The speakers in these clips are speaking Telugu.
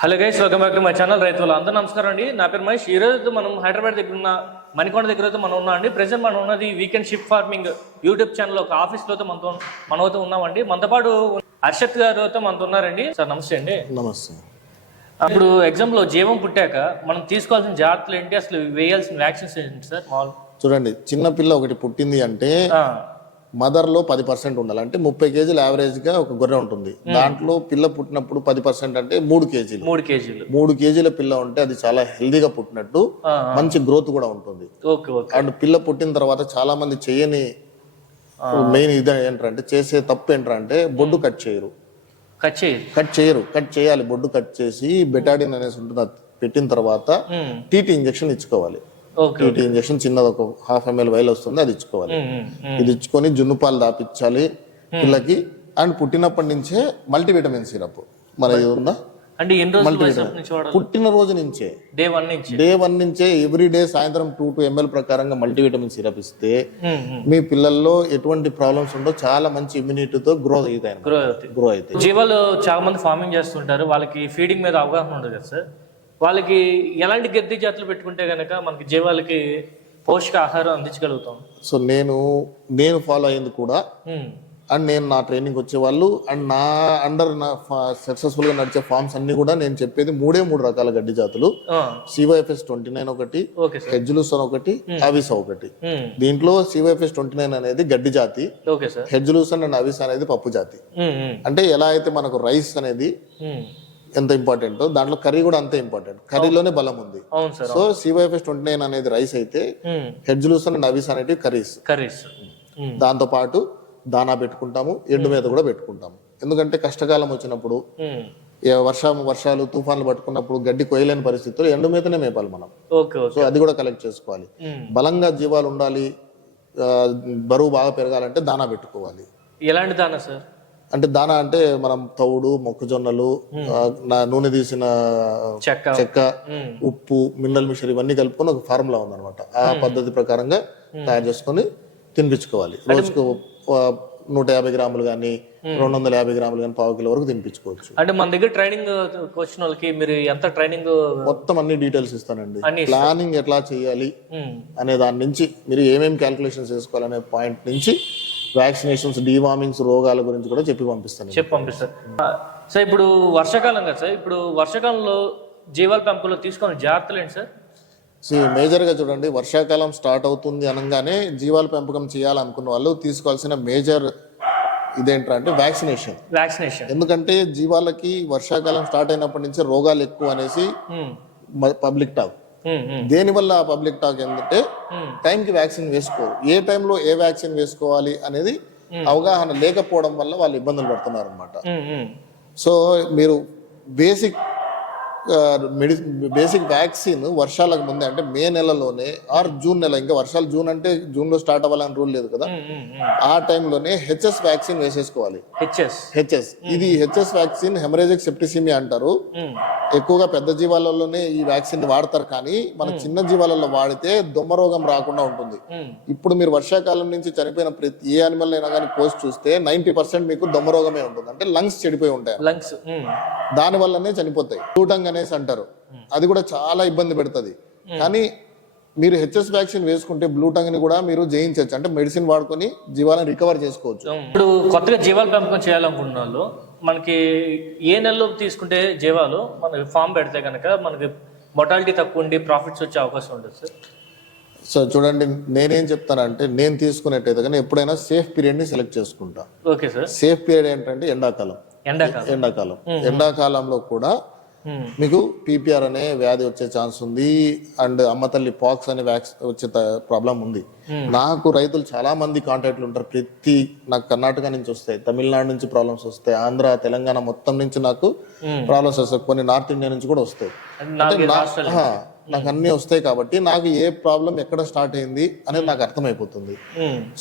Hello guys welcome back to my channel. రైతులు అందరూ నమస్కారం అండి. నా పేరు మహేష్. ఈ రోజు మనం హైదరాబాద్ దగ్గర ఉన్న మణికొండ దగ్గర అయితే మనం ఉన్నాం అండి ప్రెసెంట్ మనం ఉన్నది weekend sheep farming YouTube channel ఒక ఆఫీస్లో మనతో మనతో ఉన్నామండి. మనతో పాటు హర్షత్ గారు అయితే మనతో ఉన్నారండి. సార్ నమస్తే అండి. నమస్తే. ఇప్పుడు ఎగ్జామ్లో జీవం పుట్టాక మనం తీసుకోవాల్సిన జాగ్రత్తలు ఏంటి? అసలు వేయాల్సిన వ్యాక్సిన్స్ ఏంటి సార్? మామూలు చూడండి చిన్న పిల్ల ఒకటి పుట్టింది అంటే ఆ, మదర్లో పది పర్సెంట్ ఉండాలి. అంటే ముప్పై కేజీలు యావరేజ్గా ఒక గొర్రె ఉంటుంది. దాంట్లో పిల్ల పుట్టినప్పుడు పది పర్సెంట్ అంటే మూడు కేజీలు. మూడు కేజీలు. మూడు కేజీల పిల్ల ఉంటే అది చాలా హెల్దీగా పుట్టినట్టు మంచి గ్రోత్ కూడా ఉంటుంది. అండ్ పిల్ల పుట్టిన తర్వాత చాలా మంది చేయని మెయిన్ ఇది ఏంటంటే చేసే తప్పు ఏంటంటే బొడ్డు కట్ చేయరు. కట్ చేయి కట్ చేయరు. కట్ చేయాలి. బొడ్డు కట్ చేసి బెటాడిన్ అనేసి ఉంటుంది. పెట్టిన తర్వాత టీటీ ఇంజెక్షన్ ఇచ్చుకోవాలి. టీటీ ఇంజెక్షన్ చిన్నది ఒక హాఫ్ ఎంఎల్ వైల్ వస్తుంది అది ఇచ్చుకోవాలి. ఇది ఇచ్చుకొని జున్ను పాలు దాపించాలి పిల్లకి. అండ్ పుట్టినప్పటి నుంచే మల్టీవిటమిన్ సిరప్ మన ఇది ఉందా? అంటే ఎన్ని పుట్టిన రోజు నుంచే. డే వన్ నుంచి. డే వన్ నుంచే ఎవ్రీ డే సాయంత్రం టూ టూ ఎంఎల్ ప్రకారంగా మల్టీవిటమిన్ సిరప్ ఇస్తే. మీ పిల్లల్లో ఎటువంటి ప్రాబ్లమ్స్ ఉండో చాలా మంచి ఇమ్యూనిటీతో గ్రో అవుతాయి గ్రో అవుతాయి. గ్రో అవుతాయి. జీవాలు చాలా మంది ఫార్మింగ్ చేస్తుంటారు. వాళ్ళకి ఫీడింగ్ మీద అవగాహన ఉండదు కదా సార్? వాళ్ళకి ఎలాంటి గడ్డి జాతులు పెట్టుకుంటే గనక మనకి జీవాలకి పోషక ఆహారం అందించగలుగుతాం. సో నేను నేను ఫాలో అయింది కూడా అండ్ నేను నా ట్రైనింగ్ వచ్చే వాళ్ళు అండ్ నా అండర్ నా సక్సెస్ఫుల్గా నడిచే ఫార్మ్స్ అన్ని కూడా నేను చెప్పేది మూడే మూడు రకాల గడ్డి జాతులు. సివైఎఫ్ఎస్ ట్వంటీ నైన్ ఒకటి హెడ్జులుసన్ ఒకటి అవిసా ఒకటి. దీంట్లో సివైఎఫ్ఎస్ ట్వంటీ నైన్ అనేది గడ్డి జాతి హెడ్జులుసన్ అండ్ అవిసా అనేది పప్పు జాతి. అంటే ఎలా అయితే మనకు రైస్ అనేది. ఎంత ఇంపార్టెంట్ దాంట్లో కర్రీ కూడా అంతే ఇంపార్టెంట్. కర్రీలోనే బలం ఉంది. సో సివైఎఫ్ఎస్ ట్వంటీ నైన్ అనేది రైస్ అయితే ఉమ్, హెడ్జులుసన్ అండ్ అవిసా అనేటివి కర్రీస్. కర్రీస్. దాంతో పాటు దానా పెట్టుకుంటాము ఎండు మీద కూడా పెట్టుకుంటాము. ఎందుకంటే కష్టకాలం వచ్చినప్పుడు వర్షం వర్షాలు తుఫాన్లు పట్టుకున్నప్పుడు గడ్డి కొయ్యలేని పరిస్థితుల్లో ఎండు మీదనే మేపాలి మనం. సో అది కూడా కలెక్ట్ చేసుకోవాలి. బలంగా జీవాలు ఉండాలి బరువు బాగా పెరగాలంటే దానా పెట్టుకోవాలి. ఎలాంటి దానా సార్? అంటే దానా అంటే మనం తౌడు మొక్కజొన్నలు నూనె తీసిన చెక్క. ఉప్పు మినరల్ మిక్చర్ ఇవన్నీ కలుపుకొని ఒక ఫార్ములా ఉందన్నమాట. ఆ పద్ధతి ప్రకారంగా తయారు చేసుకొని తినిపించుకోవాలి. రోజుకు నూట యాభై గ్రాములు కానీ రెండు వందల యాభై గ్రాములు కానీ పావు కిలో వరకు తినిపించుకోవచ్చు. అంటే మన దగ్గర ట్రైనింగ్ వచ్చిన వాళ్ళకి మీరు ఎంత ట్రైనింగ్? మొత్తం అన్ని డీటెయిల్స్ ఇస్తానండి. ప్లానింగ్ ఎట్లా చేయాలి అనే దాని నుంచి మీరు ఏమేమి క్యాలిక్యులేషన్స్ చేసుకోవాలనే పాయింట్ నుంచి వ్యాక్సినేషన్స్ డీవార్మింగ్స్ రోగాల గురించి కూడా చెప్పి పంపిస్తాను. చెప్పి పంపిస్తారు సార్ ఇప్పుడు వర్షాకాలం కదా సార్ ఇప్పుడు వర్షాకాలంలో జీవాల పెంపకంలో తీసుకున్న జాగ్రత్తలు ఏంటి సార్? సో మేజర్గా చూడండి వర్షాకాలం స్టార్ట్ అవుతుంది అనగానే జీవాల పెంపకం చేయాలనుకున్న వాళ్ళు తీసుకోవాల్సిన మేజర్ ఇదేంటంటే వ్యాక్సినేషన్ వ్యాక్సినేషన్ ఎందుకంటే జీవాలకి వర్షాకాలం స్టార్ట్ అయినప్పటి నుంచి రోగాలు ఎక్కువ అనేసి పబ్లిక్ టాక్ దేనివల్ల పబ్లిక్ టాక్ ఏంటంటే టైంకి వ్యాక్సిన్ వేసుకోరు. ఏ టైంలో ఏ వ్యాక్సిన్ వేసుకోవాలి అనేది అవగాహన లేకపోవడం వల్ల వాళ్ళు ఇబ్బందులు పడుతున్నారు అనమాట సో మీరు బేసిక్ మెడిసిన్ బేసిక్ వ్యాక్సిన్ వర్షాలకు ముందే అంటే మే నెలలోనే ఆర్ జూన్ నెల ఇంకా వర్షాలు జూన్ అంటే జూన్లో స్టార్ట్ అవ్వాలని రూల్ లేదు కదా. ఆ టైంలోనే హెచ్ఎస్ వ్యాక్సిన్ వేసేసుకోవాలి. హెచ్ఎస్. హెచ్ఎస్. ఇది హెచ్ఎస్ వ్యాక్సిన్ హెమరేజిక్ సెప్టిసిమియా అంటారు. ఎక్కువగా పెద్ద జీవాలలోనే ఈ వ్యాక్సిన్ వాడతారు కానీ మన చిన్న జీవాలలో వాడితే దొమ్మ రోగం రాకుండా ఉంటుంది. ఇప్పుడు మీరు వర్షాకాలం నుంచి చనిపోయిన ప్రతి ఏ అనిమల్ అయినా కానీ పోస్ట్ చూస్తే నైన్టీ పర్సెంట్ మీకు దొమ్మ రోగమే ఉంటుంది. అంటే లంగ్స్ చెడిపోయి ఉంటాయి. లంగ్స్. దాని వల్లనే చనిపోతాయి. బ్లూటంగ్ అనేసి అంటారు. అది కూడా చాలా ఇబ్బంది పెడుతుంది. కానీ మీరు హెచ్ఎస్ వ్యాక్సిన్ వేసుకుంటే బ్లూటంగ్ని కూడా మీరు జయించవచ్చు. అంటే మెడిసిన్ వాడుకొని జీవాలను రికవర్ చేసుకోవచ్చు. ఇప్పుడు కొత్తగా జీవాల పెంపకం చేయాలనుకుంటున్న వాళ్ళు మనకి ఏ నెలలో తీసుకుంటే జీవాలు మనకి ఫామ్ పెడితే కనుక మనకి మొటాలిటీ తక్కువ ఉండి ప్రాఫిట్స్ వచ్చే అవకాశం ఉంటుంది సార్? సో చూడండి నేనేం చెప్తానంటే నేను తీసుకునేట్టయితే కానీ ఎప్పుడైనా సేఫ్ పీరియడ్ని సెలెక్ట్ చేసుకుంటా. Okay sir. సేఫ్ పీరియడ్ ఏంటంటే ఎండాకాలం. ఎండాకాలం. ఎండాకాలం. ఎండాకాలంలో కూడా మీకు పీపీఆర్ అనే వ్యాధి వచ్చే ఛాన్స్ ఉంది. అండ్ అమ్మ తల్లి పాక్స్ అనే వ్యాక్స్ వచ్చే ప్రాబ్లం ఉంది. నాకు రైతులు చాలా మంది కాంటాక్ట్లు ఉంటారు. ప్రతి నాకు కర్ణాటక నుంచి వస్తాయి తమిళనాడు నుంచి ప్రాబ్లమ్స్ వస్తాయి ఆంధ్ర తెలంగాణ మొత్తం నుంచి నాకు ప్రాబ్లమ్స్ వస్తాయి. కొన్ని నార్త్ ఇండియా నుంచి కూడా వస్తాయి. నాకు అన్ని వస్తాయి కాబట్టి నాకు ఏ ప్రాబ్లం ఎక్కడ స్టార్ట్ అయింది అనేది నాకు అర్థమైపోతుంది.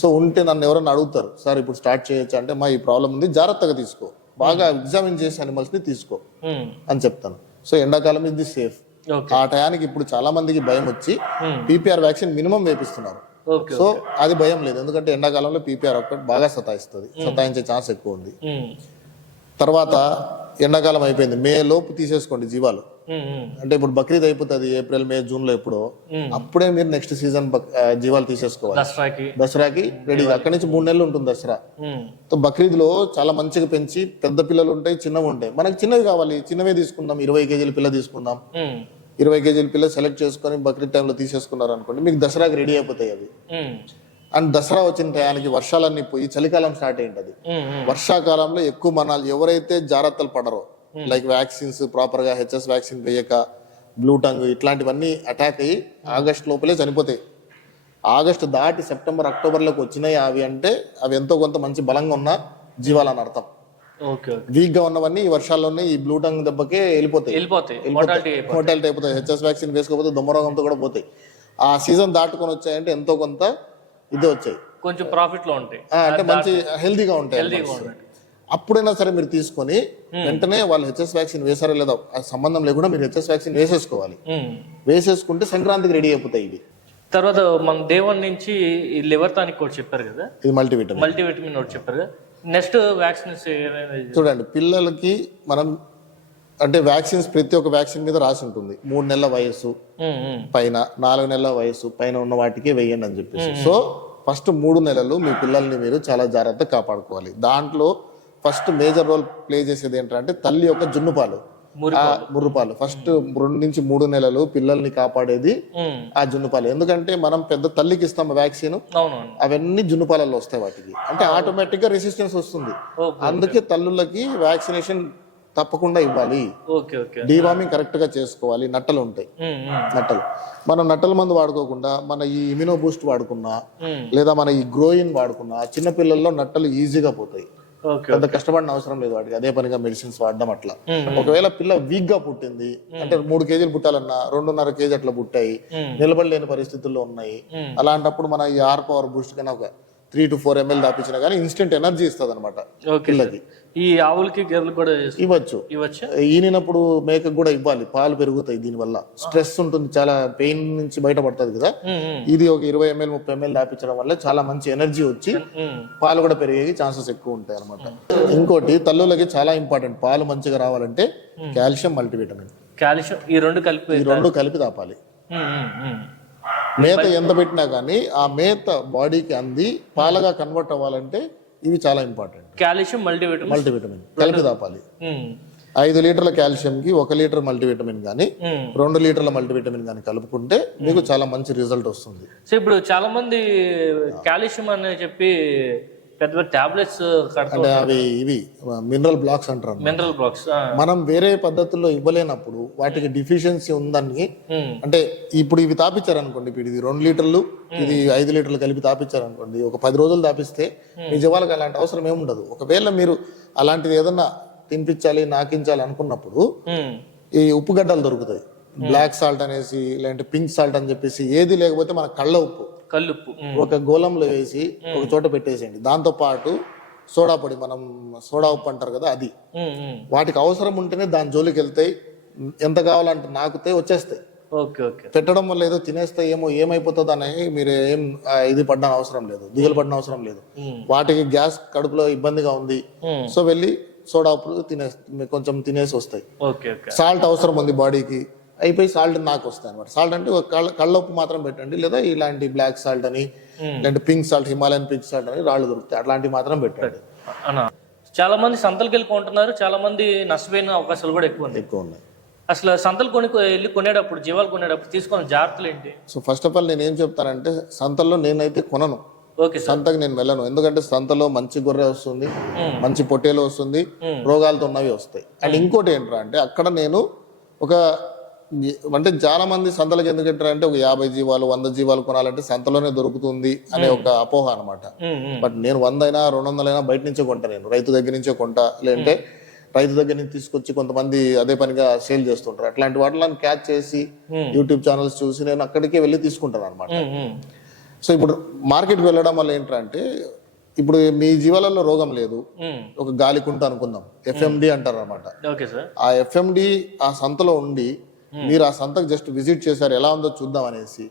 సో ఉంటే నన్ను ఎవరైనా అడుగుతారు సార్ ఇప్పుడు స్టార్ట్ చేయొచ్చు? అంటే మా ఈ ప్రాబ్లం ఉంది. జాగ్రత్తగా తీసుకో. బాగా ఎగ్జామిన్ చేసి అనిమల్స్ని తీసుకో అని చెప్తాను. సో ఎండాకాలం ఇది సేఫ్ ఆ టయానికి ఇప్పుడు చాలా మందికి భయం వచ్చి పీపీఆర్ వ్యాక్సిన్ మినిమం వేపిస్తున్నారు. సో అది భయం లేదు. ఎందుకంటే ఎండాకాలంలో పీపీఆర్ ఒక్కటి బాగా సతాయిస్తుంది. సతాయించే ఛాన్స్ ఎక్కువ ఉంది. తర్వాత ఎండాకాలం అయిపోయింది. మే లోపు తీసేసుకోండి జీవాలు. అంటే ఇప్పుడు బక్రీద్ అయిపోతుంది ఏప్రిల్ మే జూన్లో ఎప్పుడో అప్పుడే మీరు నెక్స్ట్ సీజన్ జీవాలు తీసేసుకోవాలి. దసరాకి. దసరాకి రెడీగా అక్కడి నుంచి మూడు నెలలు ఉంటుంది దసరా. బక్రీద్లో చాలా మంచిగా పెంచి పెద్ద పిల్లలు ఉంటాయి చిన్నవి ఉంటాయి. మనకి చిన్నవి కావాలి. చిన్నవే తీసుకుందాం. ఇరవై కేజీల పిల్ల తీసుకుందాం. ఇరవై కేజీల పిల్ల సెలెక్ట్ చేసుకొని బక్రీద్ టైంలో తీసేసుకున్నారు అనుకోండి మీకు దసరాకి రెడీ అయిపోతాయి అవి. అండ్ దసరా వచ్చిన టయానికి వర్షాలన్నీ పోయి చలికాలం స్టార్ట్ ఉమ్, ఉమ్, వర్షాకాలంలో ఎక్కువ మనాలు ఎవరైతే జాగ్రత్తలు పడరో లైక్ వ్యాక్సిన్స్ ప్రాపర్గా హెచ్ఎస్ వ్యాక్సిన్ వేయక బ్లూ టంగ్ ఇట్లాంటివన్నీ అటాక్ అయ్యి ఆగస్ట్ లోపలే చనిపోతాయి. ఆగస్ట్ దాటి సెప్టెంబర్ అక్టోబర్లోకి వచ్చినాయి అవి అంటే అవి ఎంతో కొంత మంచి బలంగా ఉన్న జీవాలని అర్థం. వీక్గా ఉన్నవన్నీ ఈ వర్షాల్లోనే ఈ బ్లూ టంగ్ దెబ్బకే వెళ్ళిపోతాయి. మోటాలిటీ అయిపోతాయి. హెచ్ఎస్ వ్యాక్సిన్ వేసుకోకపోతే దుమ్మరోగంతో కూడా పోతాయి. ఆ సీజన్ దాటుకొని వచ్చాయంటే ఎంతో కొంత ఇదే వచ్చాయి. కొంచెం ప్రాఫిట్లో ఉంటాయి. అంటే మంచి హెల్దీగా ఉంటాయి హెల్దీగా. ఉంటాయి. అప్పుడైనా సరే మీరు తీసుకొని వెంటనే వాళ్ళు హెచ్ఎస్ వ్యాక్సిన్ వేసారో లేదా ఆ సంబంధం లేకుండా మీరు హెచ్ఎస్ వ్యాక్సిన్ వేసేసుకోవాలి. ఉమ్. వేసేసుకుంటే సంక్రాంతికి రెడీ అయిపోతాయి ఇవి. తర్వాత మన దేవన్ నుంచి ఈ లివర్ టానిక్ కూడా చెప్పారు కదా? ఇది మల్టీవిటమిన్ మల్టీవిటమిన్ ఒకటి చెప్పారు కదా? నెక్స్ట్ వ్యాక్సిన్స్ చూడండి పిల్లలకి మనం అంటే వ్యాక్సిన్స్ ప్రతి ఒక్క వ్యాక్సిన్ మీద రాసి ఉంటుంది. మూడు నెలల వయసు పైన నాలుగు నెలల వయసు పైన ఉన్న వాటికి వెయ్యండి అని చెప్పేసి. సో ఫస్ట్ మూడు నెలలు మీ పిల్లల్ని మీరు చాలా జాగ్రత్తగా కాపాడుకోవాలి. దాంట్లో ఫస్ట్ మేజర్ రోల్ ప్లే చేసేది ఏంటంటే తల్లి యొక్క జున్నుపాలు. ముర్రుపాలు ఫస్ట్ రెండు నుంచి మూడు నెలలు పిల్లల్ని కాపాడేది ఆ జున్నుపాలు. ఎందుకంటే మనం పెద్ద తల్లికి ఇస్తాం వ్యాక్సిన్ అవన్నీ జున్నుపాలలో వస్తాయి వాటికి. అంటే ఆటోమేటిక్గా రెసిస్టెన్స్ వస్తుంది. అందుకే తల్లులకి వ్యాక్సినేషన్ తప్పకుండా ఇవ్వాలి. డీవార్మింగ్ కరెక్ట్గా చేసుకోవాలి. నట్టలు ఉంటాయి. నట్టలు. మనం నట్టల మందు వాడుకోకుండా మన ఈ ఇమ్యూనో బూస్ట్ వాడుకున్నా. లేదా మన ఈ గ్రోయిన్ వాడుకున్నా చిన్న పిల్లల్లో నట్టలు ఈజీగా పోతాయి. పెద్ద కష్టపడిన అవసరం లేదు వాటికి. అదే పనిగా మెడిసిన్స్ వాడడం అట్లా. ఒకవేళ పిల్ల వీక్గా పుట్టింది అంటే మూడు కేజీలు పుట్టాలన్నా రెండున్నర కేజీ అట్లా పుట్టాయి. నిలబడలేని పరిస్థితుల్లో ఉన్నాయి. అలాంటప్పుడు మన ఈ ఆర్ పవర్ బూస్ట్ కన్నా ఒక త్రీ టు ఫోర్ ఎంఎల్ దాపించినా కానీ ఇన్స్టెంట్ ఎనర్జీ ఇస్తుంది అనమాట పిల్లకి. ఈ ఆవులకి గేదెలకు కూడా. ఇవ్వచ్చు. ఇవ్వచ్చా? ఈనినప్పుడు మేకకు కూడా ఇవ్వాలి. పాలు పెరుగుతాయి దీనివల్ల. స్ట్రెస్ ఉంటుంది చాలా పెయిన్ నుంచి బయటపడుతుంది కదా. ఇది ఒక ఇరవై ఎంఎల్ ముప్పై ఎంఎల్ దాపించడం వల్ల చాలా మంచి ఎనర్జీ వచ్చి. పాలు కూడా పెరిగే ఛాన్సెస్ ఎక్కువ ఉంటాయి అనమాట ఇంకోటి తల్లులకి చాలా ఇంపార్టెంట్. పాలు మంచిగా రావాలంటే కాల్షియం మల్టీవిటమిన్. కాల్షియం ఈ రెండు కలిపి ఈ రెండు కలిపి తాపాలి. మేత ఎంత పెట్టినా కానీ ఆ మేత బాడీకి అంది పాలగా కన్వర్ట్ అవ్వాలంటే ఇవి చాలా ఇంపార్టెంట్. Calcium multivitamin. మల్టీవిటమిన్. కలిపి తాపాలి ఐదు లీటర్ల కాల్షియం కి ఒక లీటర్ మల్టీవిటమిన్ కానీ ఉమ్. రెండు లీటర్ల మల్టీవిటమిన్ కానీ కలుపుకుంటే మీకు చాలా మంచి రిజల్ట్ వస్తుంది. సో ఇప్పుడు చాలా మంది కాల్షియం అని చెప్పి పెద్ద పెద్ద టాబ్లెట్స్ అంటే అవి ఇవి మినరల్ బ్లాక్స్ అంటారు మినరల్ బాక్స్ మనం వేరే పద్ధతుల్లో ఇవ్వలేనప్పుడు వాటికి డిఫిషియన్సీ ఉందని అంటే ఇప్పుడు ఇవి తాపించారు అనుకోండి ఇప్పుడు ఇది రెండు లీటర్లు ఇది ఐదు లీటర్లు కలిపి తాపించారు అనుకోండి ఒక పది రోజులు తాపిస్తే మీ జవాళ్ళకి అలాంటి అవసరం ఏముండదు ఒకవేళ మీరు అలాంటిది ఏదన్నా తినిపించాలి నాకించాలి అనుకున్నప్పుడు ఈ ఉప్పుగడ్డలు దొరుకుతాయి. బ్లాక్ సాల్ట్ అనేసి లేదంటే పింక్ సాల్ట్ అని చెప్పేసి ఏది లేకపోతే మన కళ్ళ ఉప్పు. కల్లుప్పు. ఒక గోళంలో వేసి ఒక చోట పెట్టేసేయండి. దాంతో పాటు సోడా పొడి మనం సోడా ఉప్పు అంటారు కదా అది. వాటికి అవసరం ఉంటేనే దాని జోలికి వెళ్తాయి ఎంత కావాలంటే నాకుతే వచ్చేస్తాయి. Okay okay. పెట్టడం వల్ల ఏదో తినేస్తే ఏమో ఏమైపోతుంది అని మీరు ఏం ఇది పడిన అవసరం లేదు. దిగులు పడిన అవసరం లేదు. వాటికి గ్యాస్ కడుపులో ఇబ్బందిగా ఉంది. సో వెళ్ళి సోడా ఉప్పు తినే కొంచెం తినేసి వస్తాయి. Okay okay. సాల్ట్ అవసరం ఉంది బాడీకి. అయిపోయి సాల్ట్ నాకు వస్తాయి అనమాట సాల్ట్ అంటే ఒక కళ్ళ కళ్ళ ఉప్పు మాత్రం పెట్టండి లేదా ఇలాంటి బ్లాక్ సాల్ట్ అని ఇలాంటి pink salt Himalayan pink salt అని రాళ్ళు దొరుకుతాయి. అట్లాంటివి మాత్రం పెట్టండి. చాలా మంది సంతలకు వెళ్ళి కొంటున్నారు చాలా మంది నష్టపోయిన అవకాశాలు కూడా ఎక్కువ ఎక్కువ ఉన్నాయి. అసలు సంతలు కొని వెళ్ళి కొనేటప్పుడు జీవాలు కొనేటప్పుడు తీసుకున్న జాగ్రత్తలు ఏంటి? సో ఫస్ట్ ఆఫ్ ఆల్ నేను ఏం చెప్తానంటే సంతల్లో నేనైతే కొనను. ఓకే సంతకు నేను వెళ్ళను. ఎందుకంటే సంతలో మంచి గొర్రె వస్తుంది. మంచి పొట్టేలు వస్తుంది. రోగాలతో ఉన్నవి వస్తాయి. అండ్ ఇంకోటి ఏంట్రా అంటే అక్కడ నేను ఒక అంటే చాలా మంది సంతలకు ఎందుకు అంటే ఒక యాభై జీవాలు వంద జీవాలు కొనాలంటే సంతలోనే దొరుకుతుంది అనే ఒక అపోహ అనమాట. బట్ నేను వంద అయినా రెండు వందలైనా బయట నుంచే కొంటా నేను. రైతు దగ్గర నుంచే కొంటా. లేదంటే రైతు దగ్గర నుంచి తీసుకొచ్చి కొంతమంది అదే పనిగా సేల్ చేస్తుంటారు. అట్లాంటి వాటిని క్యాచ్ చేసి యూట్యూబ్ ఛానల్స్ చూసి నేను అక్కడికే వెళ్ళి తీసుకుంటాను అనమాట. సో ఇప్పుడు మార్కెట్కి వెళ్ళడం వల్ల ఏంటంటే ఇప్పుడు మీ జీవాలలో రోగం లేదు. ఒక గాలి కుంట అనుకుందాం. ఎఫ్ఎండి అంటారు అనమాట ఆ ఎఫ్ఎండి ఆ సంతలో ఉండి మీరు ఆ సంతకు జస్ట్ విజిట్ చేశారు ఎలా ఉందో చూద్దాం అనేసి.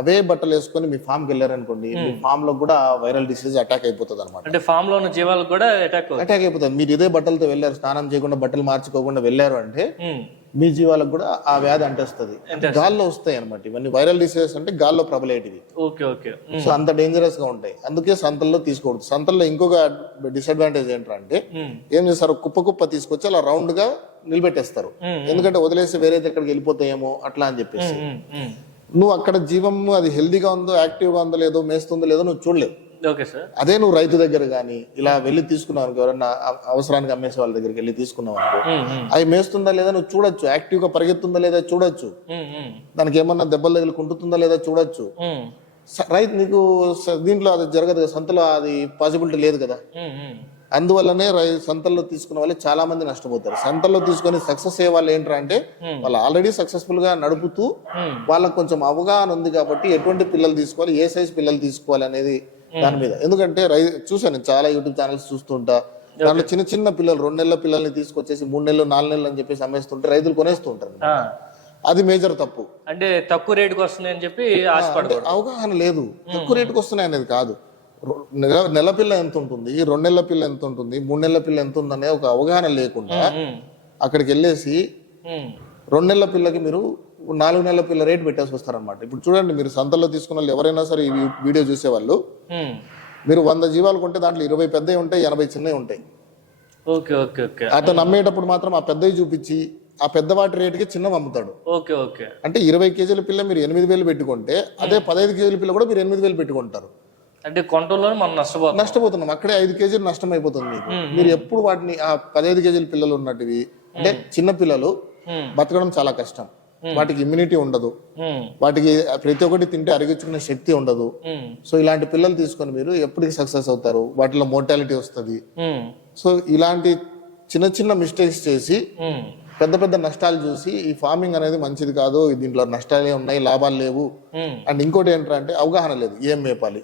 అవే బట్టలు వేసుకొని మీ ఫామ్కి వెళ్ళారనుకోండి మీ ఫామ్లో కూడా వైరల్ డిసీజ్ అటాక్ అయిపోతుంది అనమాట అంటే ఫామ్లో ఉన్న జీవాలకు కూడా అటాక్ అటాక్ అయిపోతుంది. మీరు ఇదే బట్టలతో వెళ్ళారు స్నానం చేయకుండా బట్టలు మార్చుకోకుండా వెళ్ళారు అంటే మీ జీవాలకు కూడా ఆ వ్యాధి అంటేస్తుంది. గాల్లో వస్తాయి అనమాట ఇవన్నీ వైరల్ డిసీజెస్ అంటే గాల్లో ప్రబలేటివి. Okay okay. సో అంత డేంజరస్గా ఉంటాయి. అందుకే సంతల్లో తీసుకోకూడదు సంతల్లో ఇంకొక డిసడ్వాంటేజ్ ఏంటంటే ఏం చేస్తారు? కుప్ప కుప్ప తీసుకొచ్చి అలా రౌండ్గా నిలబెట్టేస్తారు. ఎందుకంటే వదిలేసి వేరే దగ్గరికి వెళ్ళిపోతాయేమో అట్లా అని చెప్పేసి. నువ్వు అక్కడ జీవం అది హెల్దీగా ఉందో యాక్టివ్గా ఉందో లేదో మేస్తుందో లేదో నువ్వు చూడలేవు. సార్ అదే నువ్వు రైతు దగ్గర కానీ ఇలా వెళ్ళి తీసుకున్నావు అనుకో ఎవరన్నా అవసరానికి అమ్మేసే వాళ్ళ దగ్గరికి వెళ్ళి తీసుకున్నావు అనుకో అవి మేస్తుందా లేదా నువ్వు చూడొచ్చు. యాక్టివ్గా పరిగెత్తుందా లేదా చూడొచ్చు. దానికి ఏమన్నా దెబ్బలు తగిలి కుంటుతుందా లేదా చూడొచ్చు. రైతు నీకు దీంట్లో అది జరగదు కదా సంతలో అది పాసిబిలిటీ లేదు కదా. అందువల్లనే రై సంతల్లో తీసుకున్న వాళ్ళు చాలా మంది నష్టపోతారు. సంతల్లో తీసుకొని సక్సెస్ అయ్యే వాళ్ళు ఏంట్రా అంటే వాళ్ళు ఆల్రెడీ సక్సెస్ఫుల్గా నడుపుతూ. వాళ్ళకి కొంచెం అవగాహన ఉంది కాబట్టి ఎటువంటి పిల్లలు తీసుకోవాలి ఏ సైజ్ పిల్లలు తీసుకోవాలి అనేది దాని మీద. ఎందుకంటే రై చూసాను నేను చాలా యూట్యూబ్ ఛానల్స్ చూస్తుంటా. దాంట్లో చిన్న చిన్న పిల్లలు రెండు నెలల పిల్లల్ని తీసుకొచ్చేసి మూడు నెలలు నాలుగు నెలలు అని చెప్పేసి అమ్మేస్తుంటే రైతులు కొనేస్తుంటారు అది మేజర్ తప్పు. అంటే తక్కువ రేటుకి వస్తుంది అని చెప్పి అవగాహన లేదు. తక్కువ రేటుకి వస్తున్నాయి అనేది కాదు. నెల నెల పిల్ల ఎంత ఉంటుంది? రెండు నెలల పిల్ల ఎంత ఉంటుంది? మూడు నెలల పిల్ల ఎంత ఉంది ఒక అవగాహన లేకుండా అక్కడికి వెళ్ళేసి రెండు నెలల పిల్లకి మీరు నాలుగు నెలల పిల్ల రేట్ పెట్టేసి వస్తారనమాట ఇప్పుడు చూడండి మీరు సంతల్లో తీసుకున్న వాళ్ళు ఎవరైనా సరే ఈ వీడియో చూసేవాళ్ళు. మీరు వంద జీవాలు కొంటే దాంట్లో ఇరవై పెద్దవి ఉంటాయి ఎనభై చిన్నవి ఉంటాయి. Okay okay okay. అతను అమ్మేటప్పుడు మాత్రం ఆ పెద్దవి చూపించి ఆ పెద్ద వాటి రేటుకి చిన్నవి అమ్ముతాడు. Okay okay. అంటే ఇరవై కేజీల పిల్ల మీరు ఎనిమిది వేలు పెట్టుకుంటే అదే పదహైదు కేజీల పిల్ల కూడా మీరు ఎనిమిది వేలు పెట్టుకుంటారు. అంటే కొంటలో మనం నష్టపోతాం. నష్టపోతున్నాం. అక్కడే ఐదు కేజీలు నష్టం అయిపోతుంది మీకు మీరు ఎప్పుడు వాటిని ఆ పదహైదు కేజీల పిల్లలు ఉన్నటివి అంటే చిన్న పిల్లలు బతకడం చాలా కష్టం. వాటికి ఇమ్యూనిటీ ఉండదు. వాటికి ప్రతి ఒక్కటి తింటే అరిగించుకునే శక్తి ఉండదు. సో ఇలాంటి పిల్లలు తీసుకొని మీరు ఎప్పటికి సక్సెస్ అవుతారు? వాటిలో మోర్టాలిటీ వస్తుంది. సో ఇలాంటి చిన్న చిన్న మిస్టేక్స్ చేసి. పెద్ద పెద్ద నష్టాలు చూసి ఈ ఫార్మింగ్ అనేది మంచిది కాదు దీంట్లో నష్టాలే ఉన్నాయి లాభాలు లేవు. అండ్ ఇంకోటి ఏంటంటే అవగాహన లేదు ఏం మేపాలి.